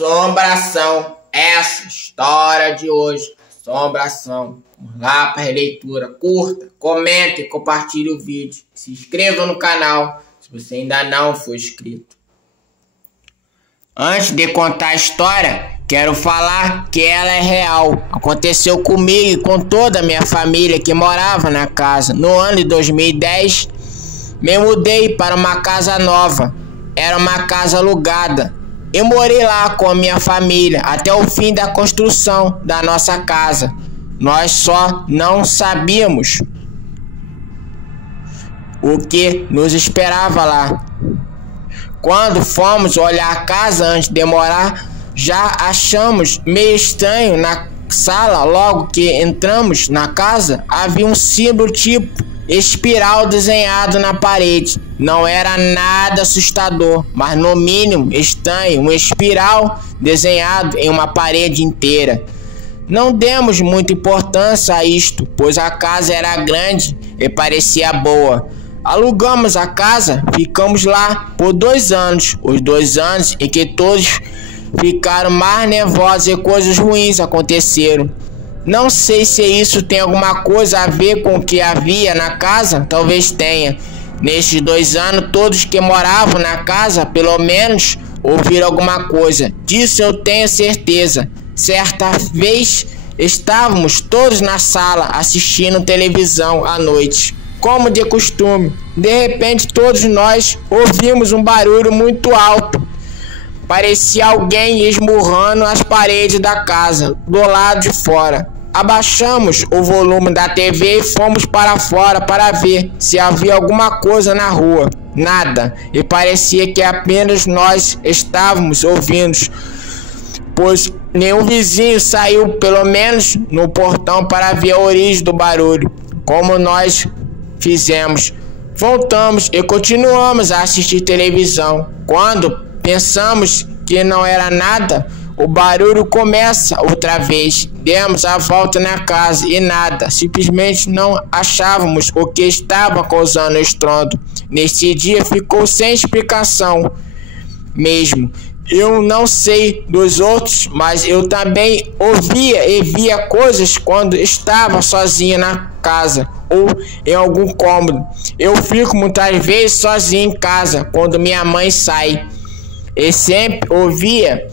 Assombração. Essa história de hoje. Assombração. Vamos lá para a releitura. Curta, comente e compartilhe o vídeo. Se inscreva no canal se você ainda não for inscrito. Antes de contar a história, quero falar que ela é real. Aconteceu comigo e com toda a minha família que morava na casa. No ano de 2010, me mudei para uma casa nova. Era uma casa alugada. Eu morei lá com a minha família até o fim da construção da nossa casa. Nós só não sabíamos o que nos esperava lá. Quando fomos olhar a casa antes de morar, já achamos meio estranho na sala. Logo que entramos na casa, havia um símbolo tipo espiral desenhado na parede. Não era nada assustador, mas no mínimo estranho, um espiral desenhado em uma parede inteira. Não demos muita importância a isto, pois a casa era grande e parecia boa. Alugamos a casa, ficamos lá por 2 anos. Os 2 anos em que todos ficaram mais nervosos e coisas ruins aconteceram. Não sei se isso tem alguma coisa a ver com o que havia na casa, talvez tenha. Nestes 2 anos, todos que moravam na casa, pelo menos, ouviram alguma coisa. Disso eu tenho certeza. Certa vez, estávamos todos na sala assistindo televisão à noite, como de costume. De repente, todos nós ouvimos um barulho muito alto. Parecia alguém esmurrando as paredes da casa, do lado de fora. Abaixamos o volume da TV e fomos para fora para ver se havia alguma coisa na rua. Nada, e parecia que apenas nós estávamos ouvindo, pois nenhum vizinho saiu, pelo menos no portão, para ver a origem do barulho, como nós fizemos. Voltamos e continuamos a assistir televisão. Quando pensamos que não era nada, o barulho começa outra vez. Demos a volta na casa e nada. Simplesmente não achávamos o que estava causando o estrondo. Nesse dia ficou sem explicação mesmo. Eu não sei dos outros, mas eu também ouvia e via coisas quando estava sozinha na casa ou em algum cômodo. Eu fico muitas vezes sozinho em casa quando minha mãe sai. E sempre ouvia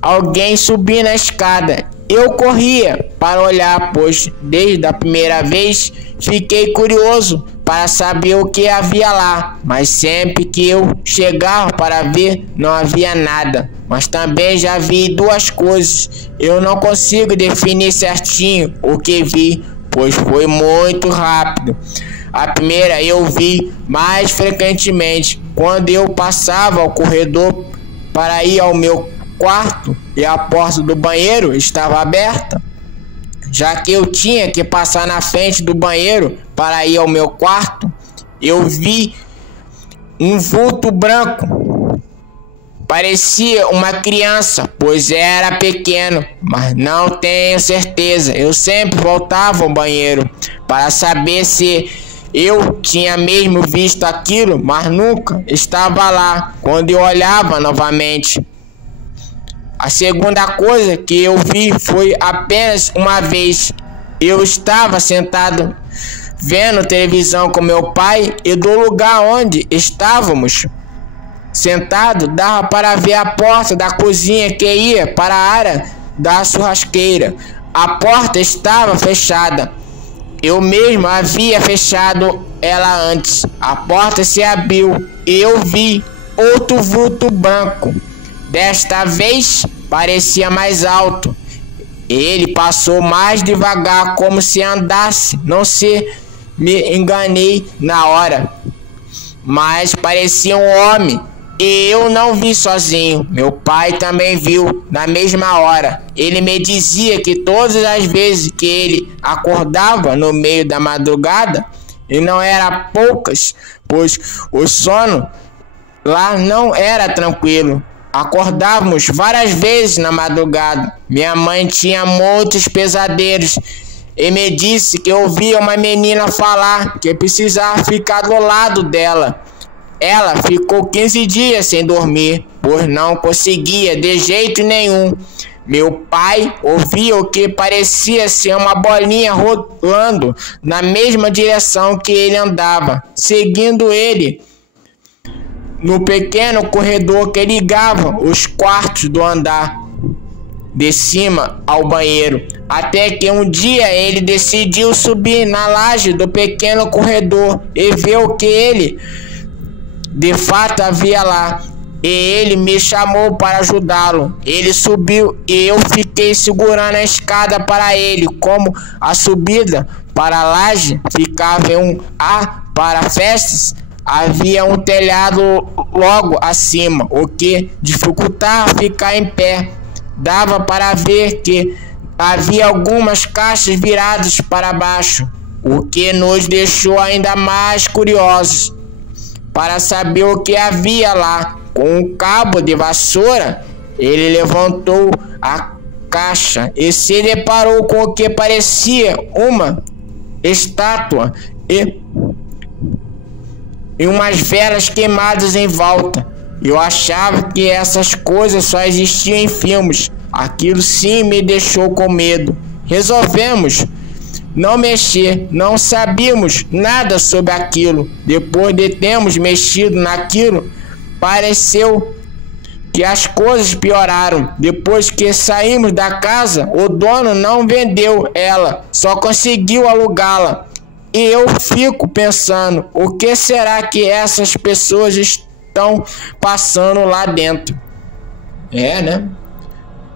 alguém subir na escada. Eu corria para olhar, pois desde a primeira vez fiquei curioso para saber o que havia lá. Mas sempre que eu chegava para ver, não havia nada. Mas também já vi 2 coisas. Eu não consigo definir certinho o que vi, pois foi muito rápido. A primeira eu vi mais frequentemente quando eu passava ao corredor para ir ao meu quarto e a porta do banheiro estava aberta. Já que eu tinha que passar na frente do banheiro para ir ao meu quarto, eu vi um vulto branco. Parecia uma criança, pois era pequeno, mas não tenho certeza. Eu sempre voltava ao banheiro para saber se eu tinha mesmo visto aquilo, mas nunca estava lá quando eu olhava novamente. A segunda coisa que eu vi foi apenas uma vez. Eu estava sentado vendo televisão com meu pai e do lugar onde estávamos sentado dava para ver a porta da cozinha que ia para a área da churrasqueira. A porta estava fechada. Eu mesmo havia fechado ela antes. A porta se abriu e eu vi outro vulto branco. Desta vez parecia mais alto. Ele passou mais devagar, como se andasse. Não se me enganei na hora, mas parecia um homem. E eu não vi sozinho. Meu pai também viu na mesma hora. Ele me dizia que todas as vezes que ele acordava no meio da madrugada, e não eram poucas, pois o sono lá não era tranquilo. Acordávamos várias vezes na madrugada. Minha mãe tinha muitos pesadelos e me disse que ouvia uma menina falar que precisava ficar do lado dela. Ela ficou 15 dias sem dormir. pois não conseguia de jeito nenhum. Meu pai ouvia o que parecia ser uma bolinha rolando na mesma direção que ele andava, seguindo ele no pequeno corredor que ligava os quartos do andar de cima ao banheiro, até que um dia ele decidiu subir na laje do pequeno corredor e ver o que ele de fato havia lá. E ele me chamou para ajudá-lo. Ele subiu e eu fiquei segurando a escada para ele. Como a subida para a laje ficava em um A para festas, havia um telhado logo acima, o que dificultava ficar em pé. Dava para ver que havia algumas caixas viradas para baixo, o que nos deixou ainda mais curiosos para saber o que havia lá. Com um cabo de vassoura, ele levantou a caixa e se deparou com o que parecia uma estátua e umas velas queimadas em volta. Eu achava que essas coisas só existiam em filmes. Aquilo sim me deixou com medo. Resolvemos não mexer, não sabíamos nada sobre aquilo. Depois de termos mexido naquilo, pareceu que as coisas pioraram. Depois que saímos da casa, o dono não vendeu ela, só conseguiu alugá-la. E eu fico pensando, o que será que essas pessoas estão passando lá dentro? Né?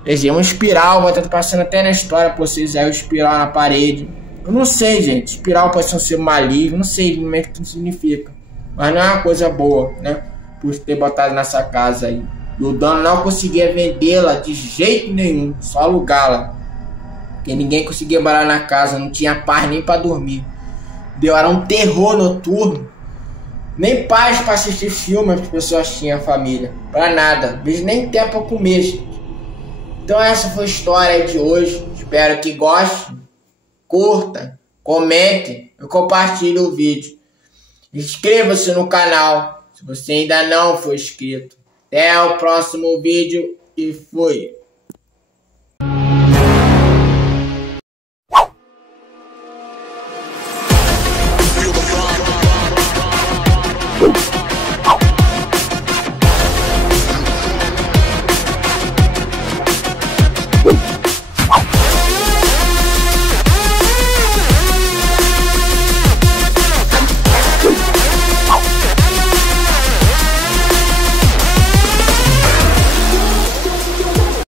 Eles iam um espiral, vai estar passando até na história pra vocês aí, o espiral na parede. Eu não sei, gente, espiral pode ser um ser maligno, não sei o que isso significa. Mas não é uma coisa boa, né? Por ter botado nessa casa aí. E o dono não conseguia vendê-la de jeito nenhum, só alugá-la. Porque ninguém conseguia morar na casa, não tinha paz nem para dormir. Era um terror noturno. Nem paz para assistir filme as pessoas tinham, a família. Para nada. Eles nem tempo para comer, gente. Então essa foi a história de hoje. Espero que gostem, curta, comente e compartilhe o vídeo. Inscreva-se no canal se você ainda não for inscrito. Até o próximo vídeo e fui!